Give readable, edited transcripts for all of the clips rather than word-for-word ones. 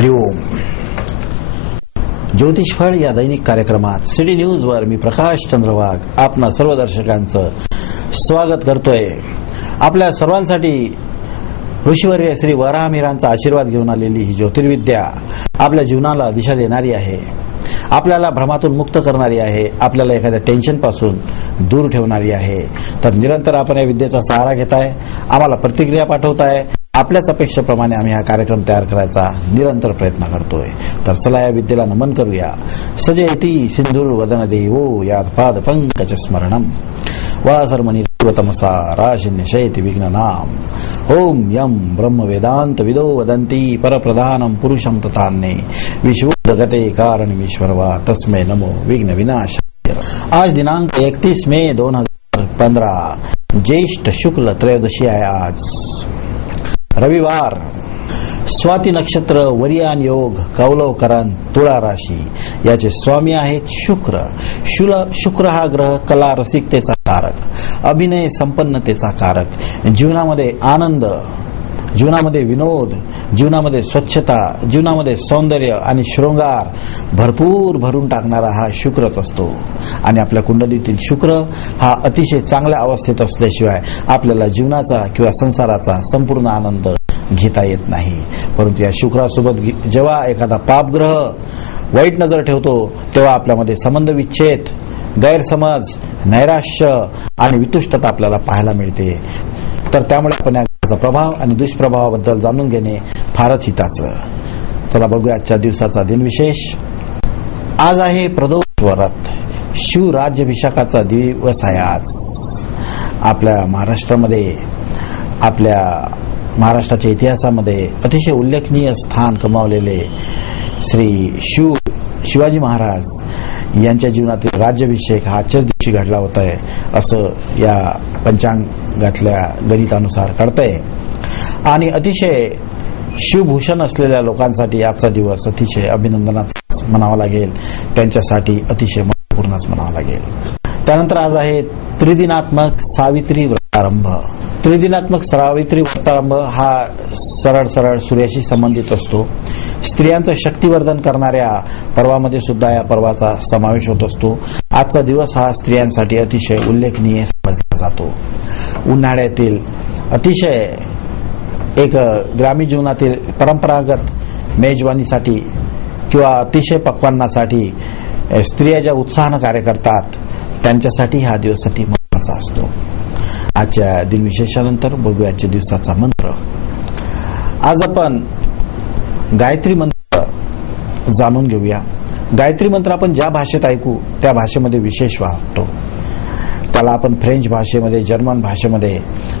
हरिओम. ज्योतिषफळ या दैनिक कार्यक्रमात city news वर मी प्रकाश चंद्र वाघ आपणा सर्व दर्शकांचं स्वागत करतोय. आपल्या सर्वांसाठी ऋषीवर्य श्री वराहमिहिरांचा आशीर्वाद घेऊन आलेली ही ज्योतिर्विद्या आपल्या जीवनाला दिशा देणारी आहे, आपल्याला भ्रमातून मुक्त करणारी आहे, आपल्याला एखाद्या टेन्शन पासून दूर ठेवणारी आहे. तर निरंतर आपण या विद्येचा सहारा घेताय, आम्हाला प्रतिक्रिया पाठवताय. आपल्याच अपेक्षेप्रमाणे आम्ही हा कार्यक्रम तयार करायचा निरंतर प्रयत्न करतोय. तर चला या विद्येला नमन करूया. सजयती सिंधुर वदन देवो यात पाद पंकज स्मरणम वासर्मणि तमसा राशिन्यशयति विघ्ननाम. ओम यम ब्रह्म वेदांत विदो वदंती परप्रधानम पुरुषम तथान्ये विश्वोदगते कारणमीश्वरवा तस्मै नमो विघ्न विनाशाय. आज दिनांक 31 मे 2015 ज्येष्ठ शुक्ल त्रयोदशी आहे. आज रविवार. स्वाती नक्षत्र, वरियान योग, कौलव करण, तुळा राशी याचे स्वामी आहेत शुक्र. शुक्र हा ग्रह कला रसिकतेचा कारक, अभिनय संपन्नतेचा कारक, जीवनामध्ये आनंद, जीवनामध्ये विनोद, जीवनामध्ये स्वच्छता, जीवनामध्ये सौंदर्य आणि शृंगार भरपूर भरून टाकणारा हा शुक्रच असतो. आणि आपल्या कुंडलीतील शुक्र हा अतिशय चांगल्या अवस्थेत असल्याशिवाय आपल्याला जीवनाचा किंवा संसाराचा संपूर्ण आनंद घेता येत नाही. परंतु या शुक्रासोबत जेव्हा एखादा पापग्रह वाईट नजर ठेवतो तेव्हा आपल्यामध्ये संबंध विच्छेद, गैरसमज, नैराश्य आणि वितुष्टता आपल्याला पाहायला मिळते. तर त्यामुळे आपण याचा प्रभाव आणि दुष्प्रभावाबद्दल जाणून घेणे फारच हिताचं. चला बघूया आजच्या दिवसाचा दिनविशेष. आज आहे प्रदोष व्रत, शिवराज्याभिषेकाचा दिवस आहे. आज आपल्या महाराष्ट्रामध्ये, आपल्या महाराष्ट्राच्या इतिहासामध्ये अतिशय उल्लेखनीय स्थान कमावलेले श्री शिवाजी महाराज यांच्या जीवनातील राज्याभिषेक हा आजच्याच दिवशी घडला होत आहे असं या पंचांगातल्या गणितानुसार कळतंय. आणि अतिशय शिवभूषण असलेल्या लोकांसाठी आजचा दिवस अतिशय अभिनंदनाचा म्हणावा लागेल, त्यांच्यासाठी अतिशय महत्त्वपूर्णच म्हणावा लागेल. त्यानंतर आज आहे त्रिदिनात्मक सावित्री व्रतारंभ. त्रिदिनात्मक सावित्री व्रतारंभ हा सरळ सूर्याशी संबंधित असतो. स्त्रियांचं शक्तिवर्धन करणाऱ्या पर्वामध्ये सुद्धा या पर्वाचा समावेश होत असतो. आजचा दिवस हा स्त्रियांसाठी अतिशय उल्लेखनीय समजला जातो. उन्हाळ्यातील अतिशय एक ग्रामीण जीवनातील परंपरागत मेजवानीसाठी किंवा अतिशय पक्वान्नासाठी स्त्रिया ज्या उत्साहानं कार्य करतात त्यांच्यासाठी हा दिवस अति महत्त्वाचा असतो. आजच्या दिनविशेषानंतर बघूया आजच्या दिवसाचा मंत्र. आज आपण गायत्री मंत्र जाणून घेऊया. गायत्री मंत्र आपण ज्या भाषेत ऐकू त्या भाषेमध्ये विशेष वाटतो. त्याला आपण फ्रेंच भाषेमध्ये, जर्मन भाषेमध्ये,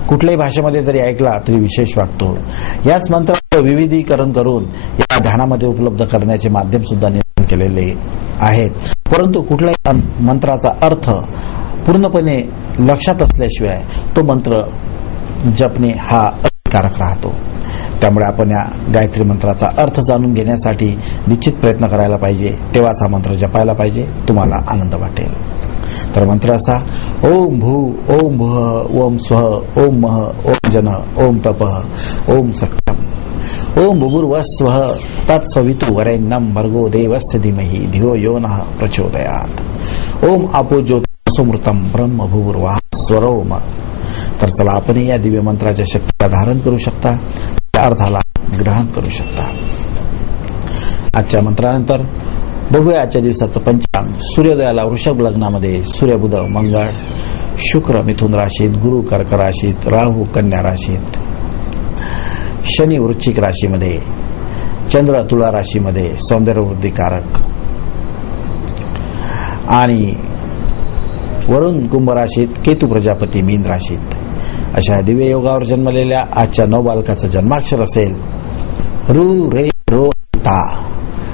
कुठल्याही भाषेमध्ये जरी ऐकला तरी विशेष वाटतो. याच मंत्राचं विविधीकरण करून या ध्यानामध्ये उपलब्ध करण्याचे माध्यम सुद्धा निर्माण केलेले आहेत. परंतु कुठल्याही मंत्राचा अर्थ पूर्णपणे लक्षात असल्याशिवाय तो मंत्र जपणे हा अपायकारक राहतो. त्यामुळे आपण या गायत्री मंत्राचा अर्थ जाणून घेण्यासाठी निश्चित प्रयत्न करायला पाहिजे. तेव्हाच हा मंत्र जपायला पाहिजे, तुम्हाला आनंद वाटेल. तर मंत्र असा: ओम भू ओम भुः ओम स्वः ओम मह ओम जन ओम तपः ओम सत्यम ओम भूर्भुवस्वः तत्सवितुर्वरेण्यं भर्गो देवस्य धीमहि धियो यो नः प्रचोदयात् ओम आपो ज्योतिषमृतं ब्रह्म भूर्भुवः स्वरोम. तर चला आपण या दिव्य मंत्राच्या शक्तीला धारण करू शकता, त्या अर्थाला ग्रहण करू शकता. आजच्या मंत्रानंतर बघूया आजच्या दिवसाचं पंचांग. सूर्योदयाला वृषभ लग्नामध्ये सूर्य, बुध, मंगळ, शुक्र मिथुन राशीत, गुरु कर्क राशीत, राहू कन्या राशीत, शनी वृश्चिक राशीमध्ये, चंद्र तुळा राशीमध्ये सौंदर्यवृद्धिकारक, आणि वरुण कुंभ राशीत, केतू प्रजापती मीन राशीत. अशा दिव्य योगावर जन्मलेल्या आजच्या नवबालकाचं जन्माक्षर असेल रु रे रो ता.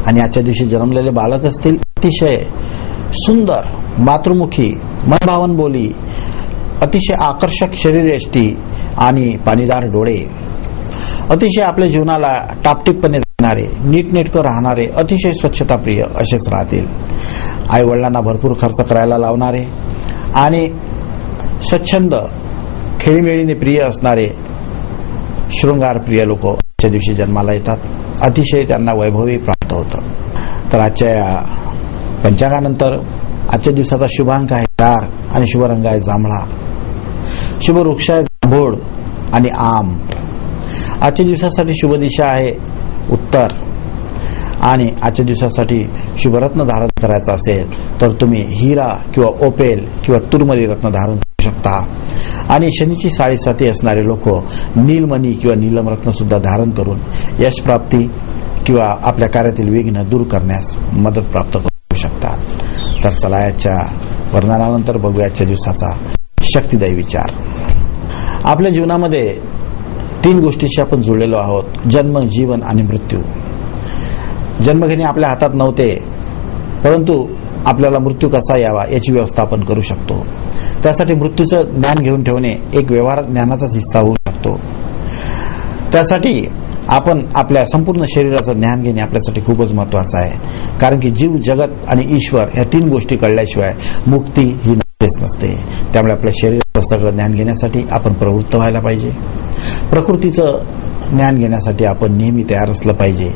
आणि आजच्या दिवशी जन्मलेले बालक असतील अतिशय सुंदर, मातृमुखी, मनभावन बोली, अतिशय आकर्षक शरीरयष्टी आणि पाणीदार डोळे, अतिशय आपल्या जीवनाला टापटीपणे जगणारे, नीटनेटकं राहणारे, अतिशय स्वच्छताप्रिय असेच राहतील. आई वडिलांना भरपूर खर्च करायला लावणारे आणि स्वच्छंद, खेळीमेळीने प्रिय असणारे, शृंगार प्रिय लोक आजच्या दिवशी जन्माला येतात. अतिशय त्यांना वैभवही प्राप्त होतं. तर आजच्या या पंचांगानंतर आजच्या दिवसाचा शुभ अंक आहे 4 आणि शुभ रंग आहे जांभळा. शुभ वृक्ष आहे जांभूळ आणि आम. आजच्या दिवसासाठी शुभ दिशा आहे उत्तर. आणि आजच्या दिवसासाठी शुभरत्न धारण करायचं असेल तर तुम्ही हिरा किंवा ओपेल किंवा तुरमली रत्न धारण करू शकता. आणि शनीची साडेसाती असणारे लोक नीलमणी किंवा नीलम रत्न सुद्धा धारण करून यश प्राप्ती किंवा आपल्या कार्यातील विघ्न दूर करण्यास मदत प्राप्त करू शकतात. तर चला याच्या वर्णनानंतर बघूया आजच्या दिवसाचा शक्तिदायी विचार. आपल्या जीवनामध्ये 3 गोष्टीशी आपण जुळलेलो आहोत: जन्म, जीवन आणि मृत्यू. जन्म घेणे आपल्या हातात नव्हते, परंतु आपल्याला मृत्यू कसा यावा याची व्यवस्था आपण करू शकतो. त्यासाठी मृत्यूचं ज्ञान घेऊन ठेवणे एक व्यवहार ज्ञानाचाच हिस्सा होऊ शकतो. त्यासाठी आपण आपल्या संपूर्ण शरीराचं ज्ञान घेणे आपल्यासाठी खूपच महत्वाचं आहे. कारण की जीव, जगत आणि ईश्वर ह्या 3 गोष्टी कळल्याशिवाय मुक्ती ही नसते. त्यामुळे आपल्या शरीराचं सगळं ज्ञान घेण्यासाठी आपण प्रवृत्त व्हायला पाहिजे. प्रकृतीचं ज्ञान घेण्यासाठी आपण नेहमी तयार असलं पाहिजे.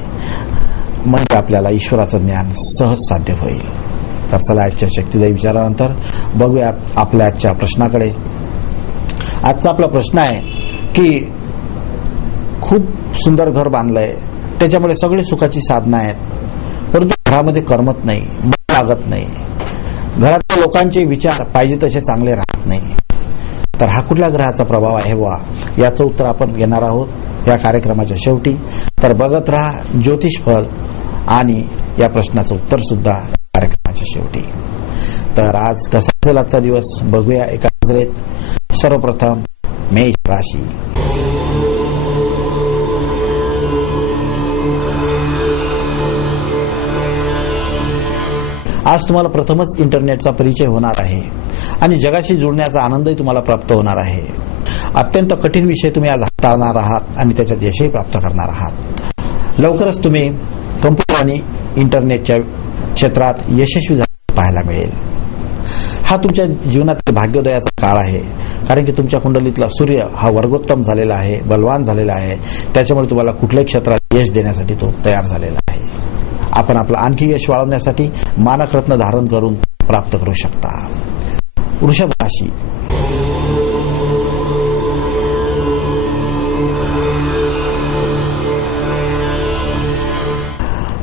म्हणजे आपल्याला ईश्वराचं ज्ञान सहज साध्य होईल. तर चला आजच्या शक्तिदायी विचारानंतर बघूया आपल्या आजच्या प्रश्नाकडे. आजचा आपला प्रश्न आहे की खूप सुंदर घर बांधलंय, त्याच्यामुळे सगळी सुखाची साधनं आहेत, परंतु घरामध्ये करमत नाही, मन लागत नाही, घरातल्या लोकांचे विचार पाहिजे तसे चांगले राहत नाही. तर हा कुठल्या ग्रहाचा प्रभाव आहे वा याचं उत्तर आपण घेणार आहोत या कार्यक्रमाच्या शेवटी. तर बघत राहा ज्योतिष फल आणि या प्रश्नाचं उत्तर सुद्धा कार्यक्रमाच्या शेवटी. तर आज कसा असेल आजचा दिवस बघूया एका नजरेत. सर्वप्रथम मेष राशी. आज तुम्हाला प्रथमच इंटरनेटचा परिचय होणार आहे आणि जगाशी जुळण्याचा आनंदही तुम्हाला प्राप्त होणार आहे. अत्यंत कठीण विषय तुम्ही आज हाताळणार आहात आणि त्याच्यात यशही प्राप्त करणार आहात. लवकरच तुम्ही कम्प्युटर आणि इंटरनेटच्या क्षेत्रात यशस्वी झालेले पाहायला मिळेल. हा तुमच्या जीवनातील भाग्योदयाचा काळ आहे. कारण की तुमच्या कुंडलीतला सूर्य हा वर्गोत्तम झालेला आहे, बलवान झालेला आहे. त्याच्यामुळे तुम्हाला कुठल्याही क्षेत्रात यश देण्यासाठी तो तयार झालेला आहे. आपण आपलं आणखी यश वाढवण्यासाठी मानक रत्न धारण करून प्राप्त करू शकता. वृषभ राशी.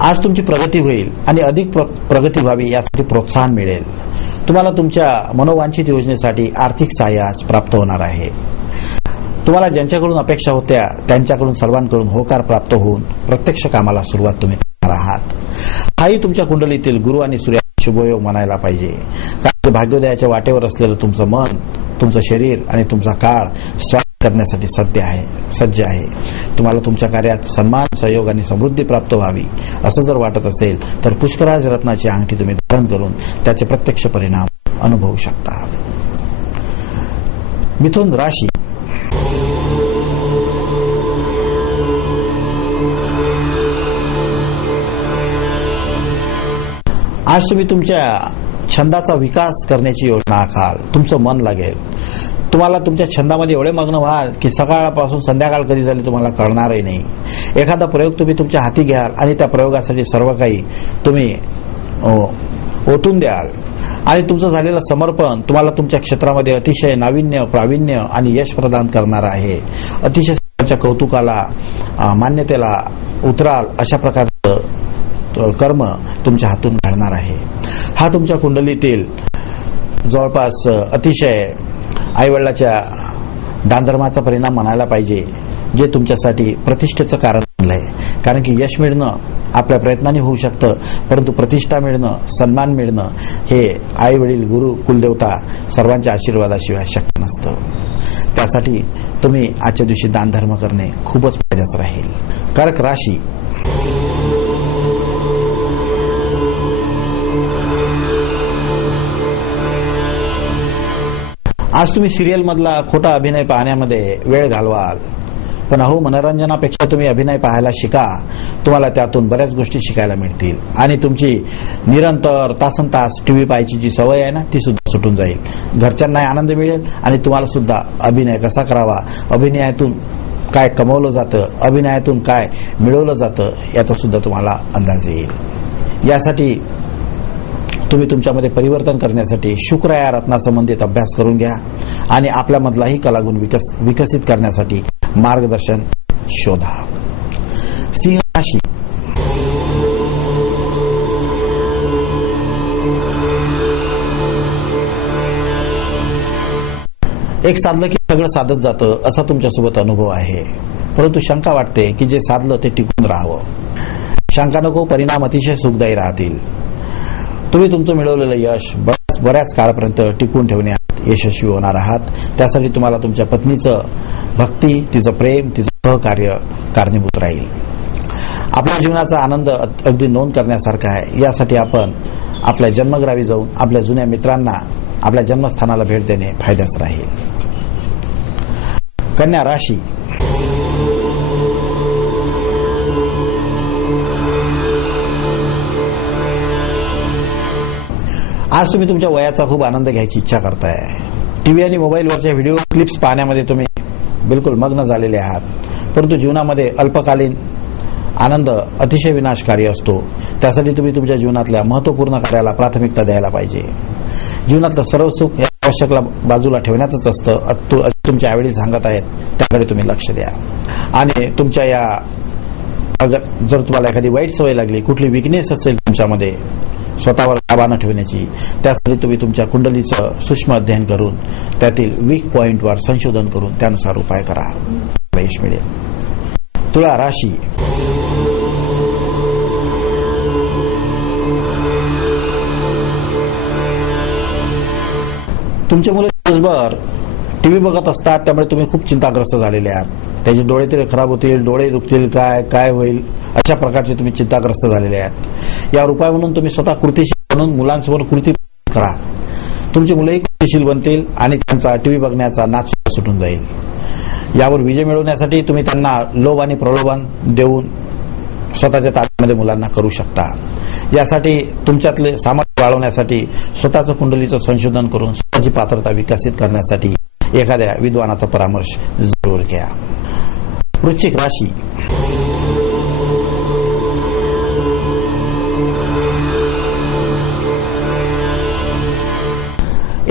आज तुमची प्रगती होईल आणि अधिक प्रगती व्हावी यासाठी प्रोत्साहन मिळेल. तुम्हाला तुमच्या मनोवांछित योजनेसाठी आर्थिक सहाय्य आज प्राप्त होणार आहे. तुम्हाला ज्यांच्याकडून अपेक्षा होत्या त्यांच्याकडून सर्वांकडून होकार प्राप्त होऊन प्रत्यक्ष कामाला सुरुवात तुम्ही करणार आहात. हाही तुमच्या कुंडलीतील गुरु आणि सूर्य शुभयोग म्हणायला पाहिजे. कारण भाग्योदयाच्या वाटेवर असलेलं तुमचं मन, तुमचं शरीर आणि तुमचा काळ स्वागत करण्यासाठी सज्ज आहे. तुम्हाला तुमच्या कार्यात सन्मान, सहयोग आणि समृद्धी प्राप्त व्हावी असं जर वाटत असेल तर पुष्कराज रत्नाची अंगठी तुम्ही धारण करून त्याचे प्रत्यक्ष परिणाम अनुभवू शकता. मिथुन राशी. आज तुम्ही तुमच्या छंदाचा विकास करण्याची योजना आखाल. तुमचं मन लागेल. तुम्हाला तुमच्या छंदामध्ये एवढे मग्न व्हाल की सकाळपासून संध्याकाळ कधी झाली तुम्हाला कळणारही नाही. एखादा प्रयोग तुम्ही तुमच्या हाती घ्याल आणि त्या प्रयोगासाठी सर्व काही तुम्ही ओतून द्याल आणि तुमचं झालेलं समर्पण तुम्हाला तुमच्या क्षेत्रामध्ये अतिशय नाविन्य, प्रावीण्य आणि यश प्रदान करणार आहे. अतिशय कौतुकाला, मान्यतेला उतराल अशा प्रकारचं कर्म तुमच्या हातून घडणार आहे. हा तुमच्या कुंडलीतील जवळपास अतिशय आईवडिलाच्या दानधर्माचा परिणाम म्हणायला पाहिजे, जे तुमच्यासाठी प्रतिष्ठेचं कारण बनलंय. कारण की यश मिळणं आपल्या प्रयत्नांनी होऊ शकतं, परंतु प्रतिष्ठा मिळणं, सन्मान मिळणं हे आई वडील, गुरु, कुलदेवता सर्वांच्या आशीर्वादाशिवाय शक्य नसतं. त्यासाठी तुम्ही आजच्या दिवशी दानधर्म करणे खूपच फायद्याचं राहील. कर्क राशी. आज तुम्ही सिरियल मधला खोटा अभिनय पाहण्यामध्ये वेळ घालवाल, पण अहो मनोरंजनापेक्षा तुम्ही अभिनय पाहायला शिका. तुम्हाला त्यातून बऱ्याच गोष्टी शिकायला मिळतील आणि तुमची निरंतर तासनतास टीव्ही पाहायची जी सवय आहे ना ती सुद्धा सुटून जाईल. घरच्यांनाही आनंद मिळेल आणि तुम्हाला सुद्धा अभिनय कसा करावा, अभिनयातून काय कमवलं जातं, अभिनयातून काय मिळवलं जातं याचा सुद्धा तुम्हाला अंदाज येईल. यासाठी तुम्ही तुमच्यामध्ये परिवर्तन करण्यासाठी शुक्र या रत्नासंबंधित अभ्यास करून घ्या आणि आपल्यामधलाही कलागुण विकसित करण्यासाठी मार्गदर्शन शोधा. सिंह राशी. एक साधलं की सगळं साधत जातं असा तुमच्यासोबत अनुभव आहे, परंतु शंका वाटते की जे साधलं ते टिकून राहावं. शंका नको, परिणाम अतिशय सुखदायी राहतील. तुम्ही तुमचं मिळवलेलं यश बऱ्याच काळापर्यंत टिकून ठेवण्यात यशस्वी होणार आहात. त्यासाठी तुम्हाला तुमच्या पत्नीचं भक्ती, तिचं प्रेम, तिचं सहकार्य कारणीभूत राहील. आपल्या जीवनाचा आनंद अगदी नोंद करण्यासारखा आहे. यासाठी आपण आपल्या जन्मगावी जाऊन आपल्या जुन्या मित्रांना आपल्या जन्मस्थानाला भेट देणे फायद्याचं राहील. कन्या राशी. आज तुम्ही तुमच्या वयाचा खूप आनंद घ्यायची इच्छा करताय. टीव्ही आणि मोबाईलवरच्या व्हिडिओ क्लिप्स पाहण्यामध्ये तुम्ही बिलकुल मग्न झालेले आहात, परंतु जीवनामध्ये अल्पकालीन आनंद अतिशय विनाशकारी असतो. त्यासाठी तुम्ही तुमच्या जीवनातल्या महत्त्वपूर्ण कार्याला प्राथमिकता द्यायला पाहिजे. जीवनातलं सर्व सुख या आवश्यकला बाजूला ठेवण्याचंच असतं. तुमच्या आईवडील सांगत आहेत त्याकडे तुम्ही लक्ष द्या. आणि तुमच्या जर तुम्हाला एखादी वाईट सवय लागली, कुठली विकनेस असेल तुमच्यामध्ये स्वतःवर ताबा न ठेवण्याची, त्यासाठी तुम्ही तुमच्या कुंडलीचं सूक्ष्म अध्ययन करून त्यातील वीक पॉइंटवर संशोधन करून त्यानुसार उपाय करा, यश मिळेल. तुला राशी. तुमचे मुलं दिवसभर टीव्ही बघत असतात, त्यामुळे तुम्ही खूप चिंताग्रस्त झालेले आहात. त्याचे डोळे तरी खराब होतील, डोळे दुखतील, काय होईल, अशा प्रकारचे तुम्ही चिंताग्रस्त झालेले आहात. यावर उपाय म्हणून तुम्ही स्वतः कृतीशील बनून मुलांसमोर कृती करा. तुमची मुलंही कृतीशील बनतील आणि त्यांचा टीव्ही बघण्याचा नाच सुटून जाईल. यावर विजय मिळवण्यासाठी तुम्ही त्यांना लोभ आणि प्रलोभन देऊन स्वतःच्या ताब्यामध्ये मुलांना करू शकता. यासाठी तुमच्यातले सामर्थ्य वाढवण्यासाठी स्वतःचं कुंडलीचं संशोधन करून स्वतःची पात्रता विकसित करण्यासाठी एखाद्या विद्वानाचा परामर्श जरूर घ्या. वृश्चिक राशी.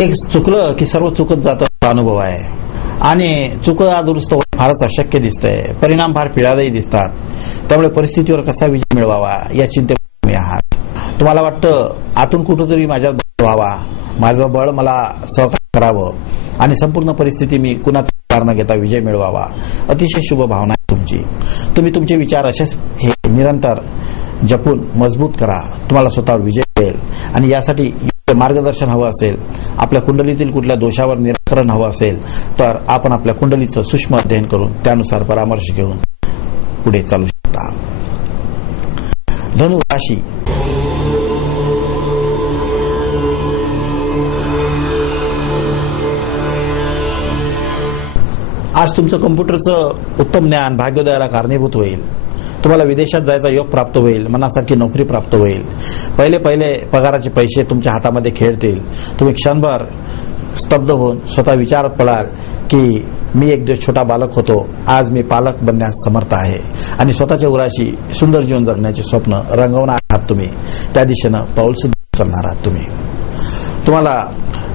एक चुकलं की सर्व चुकत जातं अनुभव आहे आणि चुका दुरुस्त होणं फारच अशक्य दिसतंय. परिणाम फार पिळादायी दिसतात. त्यामुळे परिस्थितीवर कसा विजय मिळवावा या चिंतेत तुम्ही आहात. तुम्हाला वाटतं आतून कुठेतरी माझ्यात बळ व्हावा, माझं बळ मला सहकार्य करावं आणि संपूर्ण परिस्थिती मी कुणाचा आधार न घेता विजय मिळवावा. अतिशय शुभ भावना आहे तुमची. तुम्ही तुमचे विचार असेच हे निरंतर जपून मजबूत करा. तुम्हाला स्वतःवर विजय मिळेल. आणि यासाठी मार्गदर्शन हवं असेल, आपल्या कुंडलीतील कुठल्या दोषावर निराकरण हवं असेल तर आपण आपल्या कुंडलीचं सूक्ष्म अध्ययन करून त्यानुसार परामर्श घेऊन पुढे चालू शकता. धनु राशी. आज तुमचं कम्प्युटरचं उत्तम ज्ञान भाग्योदयाला कारणीभूत होईल. तुम्हाला विदेशात जायचा योग प्राप्त होईल, मनासारखी नोकरी प्राप्त होईल. पहिले पगाराचे पैसे तुमच्या हातामध्ये खेळतील. तुम्ही क्षणभर स्तब्ध होऊन स्वतः विचारात पडाल की मी एक दिवस छोटा बालक होतो, आज मी पालक बनण्यास समर्थ आहे आणि स्वतःच्या उराशी सुंदर जीवन जगण्याचे स्वप्न रंगवणार आहात. तुम्ही त्या दिशेनं पाऊल सुद्धा उचलणार आहात. तुम्हाला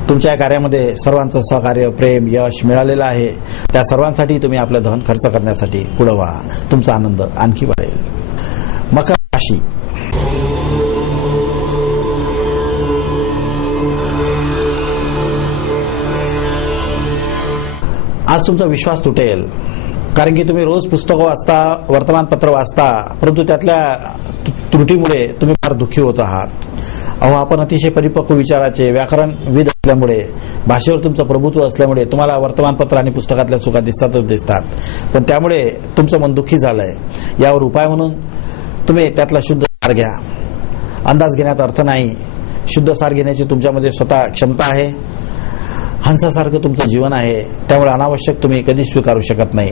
तुमच्या कार्यामध्ये सर्वांचं सहकार्य, प्रेम, यश मिळालेलं आहे. त्या सर्वांसाठी तुम्ही आपलं धन खर्च करण्यासाठी पुढे व्हा. तुमचा आनंद आणखी वाढेल. मकर राशी. आज तुमचा विश्वास तुटेल, कारण की तुम्ही रोज पुस्तकं वाचता, वर्तमानपत्र वाचता, परंतु त्यातल्या त्रुटीमुळे तुम्ही फार दुःखी होत आहात. आपण अतिशय परिपक्व विचाराचे, व्याकरणविद असल्यामुळे, भाषेवर तुमचं प्रभुत्व असल्यामुळे तुम्हाला वर्तमानपत्र आणि पुस्तकातल्या चुका दिसतात. पण त्यामुळे तुमचं मन दुःखी झालंय. यावर उपाय म्हणून तुम्ही त्यातला शुद्ध सार घ्या. अंदाज घेण्यात अर्थ नाही. शुद्ध सार घेण्याची तुमच्यामध्ये स्वतः क्षमता आहे. हंसासारखं तुमचं जीवन आहे, त्यामुळे अनावश्यक तुम्ही कधीच स्वीकारू शकत नाही.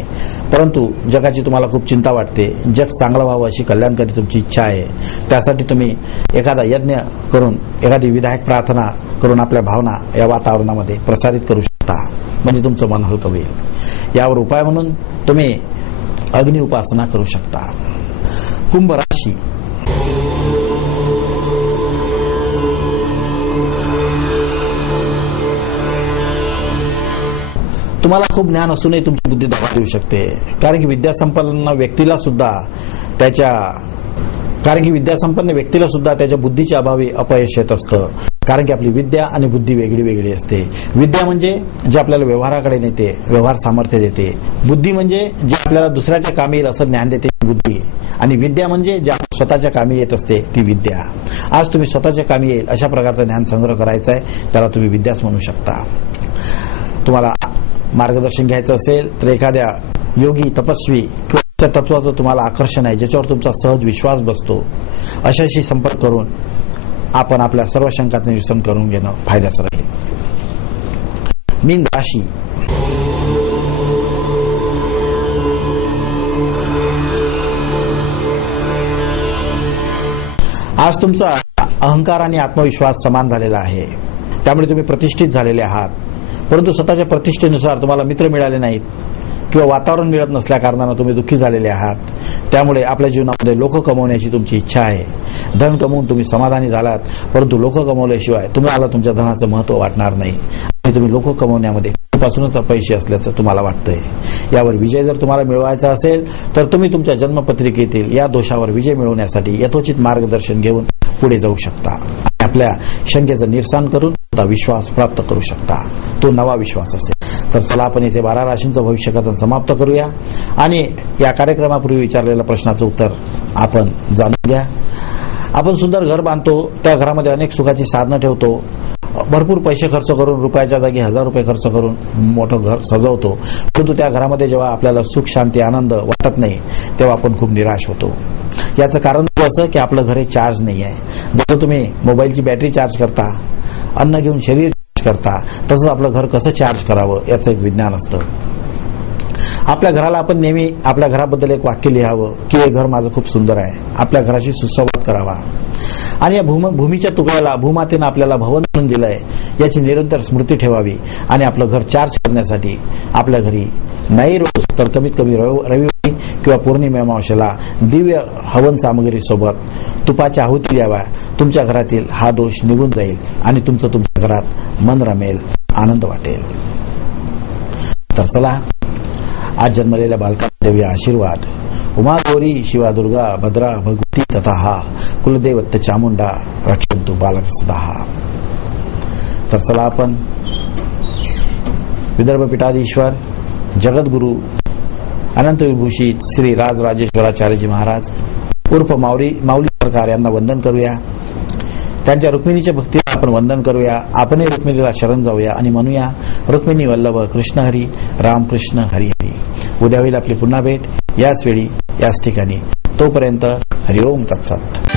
परंतु जगाची तुम्हाला खूप चिंता वाटते. जग चांगलं व्हावं अशी कल्याणकारी तुमची इच्छा आहे. त्यासाठी तुम्ही एखादा यज्ञ करून, एखादी विधायक प्रार्थना करून आपल्या भावना या वातावरणामध्ये प्रसारित करू शकता, म्हणजे तुमचं मन हलकं होईल. यावर उपाय म्हणून तुम्ही अग्नि उपासना करू शकता. कुंभ राशी. तुम्हाला खूप ज्ञान असूनही तुमची बुद्धी धोका देऊ शकते. कारण की विद्यासंपन्न व्यक्तीला सुद्धा त्याच्या बुद्धीच्या अभावी अपयश येत असतं. कारण की आपली विद्या आणि बुद्धी वेगळी वेगळी असते. विद्या म्हणजे जे आपल्याला व्यवहाराकडे नेते, व्यवहार सामर्थ्य देते. बुद्धी म्हणजे जे आपल्याला दुसऱ्याच्या कामी येईल असं ज्ञान देते, बुद्धी. आणि विद्या म्हणजे जे स्वतःच्या कामी येत असते, ती विद्या. आज तुम्ही स्वतःच्या कामी येईल अशा प्रकारचं ज्ञान संग्रह करायचा आहे, त्याला तुम्ही विद्याच म्हणू शकता. तुम्हाला मार्गदर्शन घ्यायचं असेल तर एखाद्या योगी, तपस्वी किंवा तत्वाचं तुम्हाला आकर्षण आहे, ज्याच्यावर तुमचा सहज विश्वास बसतो, अशाशी संपर्क करून आपण आपल्या सर्व शंकांचं निरसन करून घेणं फायद्याचं राहील. मीन राशी. आज तुमचा अहंकार आणि आत्मविश्वास समान झालेला आहे, त्यामुळे तुम्ही प्रतिष्ठित झालेले आहात. परंतु स्वतःच्या प्रतिष्ठेनुसार तुम्हाला मित्र मिळाले नाहीत किंवा वातावरण मिळत नसल्या कारणानं तुम्ही दुःखी झालेले आहात. त्यामुळे आपल्या जीवनामध्ये लोक कमवण्याची तुमची इच्छा आहे. धन कमवून तुम्ही समाधानी झालात, परंतु लोक कमवल्याशिवाय तुम्हाला तुमच्या धनाचं महत्व वाटणार नाही आणि तुम्ही लोक कमवण्यामध्ये पासूनच अपयशी असल्याचं तुम्हाला वाटतंय. यावर विजय जर तुम्हाला मिळवायचा असेल तर तुम्ही तुमच्या जन्मपत्रिकेतील या दोषावर विजय मिळवण्यासाठी यथोचित मार्गदर्शन घेऊन पुढे जाऊ शकता आणि आपल्या शंकेचं निरसन करून विश्वास प्राप्त करू शकता. तो नवा विश्वास असेल. तर चला आपण इथे 12 राशींचं भविष्य कथन समाप्त करूया आणि या कार्यक्रमापूर्वी विचारलेल्या प्रश्नाचं उत्तर आपण जाणून घ्या. आपण सुंदर घर बांधतो, त्या घरामध्ये अनेक सुखाची साधनं ठेवतो, भरपूर पैसे खर्च करून, रुपयाच्या जागी 1000 रुपये खर्च करून मोठं घर सजवतो, परंतु त्या घरामध्ये जेव्हा आपल्याला सुख, शांती, आनंद वाटत नाही तेव्हा आपण खूप निराश होतो. याचं कारण असं की आपलं घर चार्ज नाही आहे. जसं तुम्ही मोबाईलची बॅटरी चार्ज करता, अन्न घेऊन शरीर चार्ज करता, तसंच आपलं घर कसं चार्ज करावं याचं एक विज्ञान असतं. आपल्या घराला आपण नेहमी आपल्या घराबद्दल एक वाक्य लिहावं की हे घर माझं खूप सुंदर आहे. आपल्या घराशी सुसंवाद करावा आणि या भूमीच्या तुकड्याला भूमातेनं आपल्याला भवन म्हणून दिलंय याची निरंतर स्मृती ठेवावी आणि आपलं घर चार्ज करण्यासाठी आपल्या घरी नाही रोज तर कमीत कमी रविवारी किंवा पौर्णिमा अमावस्येला दिव्य हवन सामग्री सोबत तुपाच्या आहुती द्यावा. तुमच्या घरातील हा दोष निघून जाईल आणि तुमच्या घरात मन रमेल, आनंद वाटेल. तर चला, आज जन्मलेल्या बालकांना देऊया आशीर्वाद. उमा गौरी शिवा दुर्गा भद्रा भगवती तथा कुलदेवत चामुंडा रक्षन्तु बालक सदा. तर चला आपण विदर्भ पीठाधीश्वर जगद्गुरु अनंत विभूषित श्री राजराजेश्वराचार्यजी महाराज उर्फ माऊली सरकार यांना वंदन करूया. त्यांच्या रुक्मिणीच्या भक्तीला आपण वंदन करूया. आपणही रुक्मिणीला शरण जाऊया आणि म्हणूया, रुक्मिणी वल्लभ कृष्ण हरी, रामकृष्ण हरी हरी. उद्या होईल आपली पुन्हा भेट याच वेळी याच ठिकाणी. तोपर्यंत हरिओम तत्सत.